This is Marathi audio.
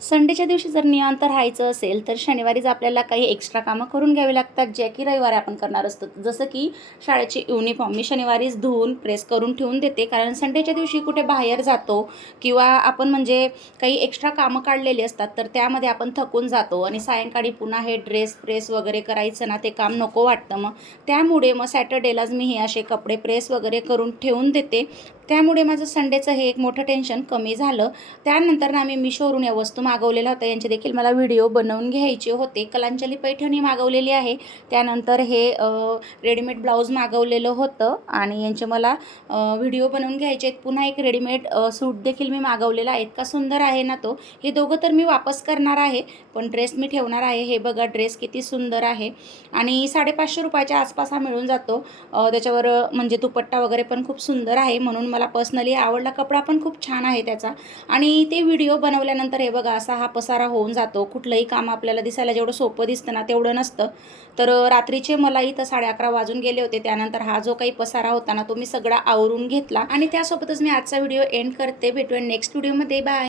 संडेच्या दिवशी जर निवांत राहायचं असेल तर शनिवारीच आपल्याला काही एक्स्ट्रा कामं करून घ्यावी लागतात, जे की रविवारी आपण करणार असतो. जसं की शाळेची युनिफॉर्म मी शनिवारीच धुवून प्रेस करून ठेवून देते, कारण संडेच्या दिवशी कुठे बाहेर जातो किंवा आपण म्हणजे काही एक्स्ट्रा कामं काढलेली असतात, तर त्यामध्ये आपण थकून जातो आणि सायंकाळी पुन्हा हे ड्रेस प्रेस वगैरे करायचं ना, ते काम नको वाटतं. त्यामुळे सॅटर्डेलाच मी हे असे कपडे प्रेस वगैरे करून ठेवून देते. त्यामुळे माझं संडेचं हे एक मोठं टेन्शन कमी झालं. त्यानंतर ना मी मिशोवरून या वस्तू मागवलेल्या होत्या, यांचे देखील मला व्हिडिओ बनवून घ्यायचे होते. कलांजली पैठणी मागवलेली आहे, त्यानंतर हे रेडीमेड ब्लाऊज मागवलेलं होतं आणि यांचे मला व्हिडिओ बनवून घ्यायचे आहेत. पुन्हा एक रेडीमेड सूट देखील मी मागवलेला आहे. इतका सुंदर आहे ना तो. हे दोघं तर मी वापस करणार आहे, पण ड्रेस मी ठेवणार आहे. हे बघा ड्रेस किती सुंदर आहे आणि ₹550च्या आसपास हा मिळून जातो. त्याच्यावर म्हणजे दुपट्टा वगैरे पण खूप सुंदर आहे, म्हणून मला पर्सनली आवडला. कपडा पण खूप छान आहे त्याचा. आणि ते व्हिडिओ बनवल्यानंतर हे बघा असा हा पसारा होऊन जातो. कुठलंही काम आपल्याला दिसायला जेवढं सोपं दिसतं ना, तेवढं नसतं. तर रात्रीचे मला इथं 11:30 वाजून गेले होते. त्यानंतर हा जो काही पसारा होता ना, तो मी सगळा आवरून घेतला आणि त्यासोबतच मी आजचा व्हिडिओ एंड करते. भेटूया नेक्स्ट व्हिडिओमध्ये. बाय.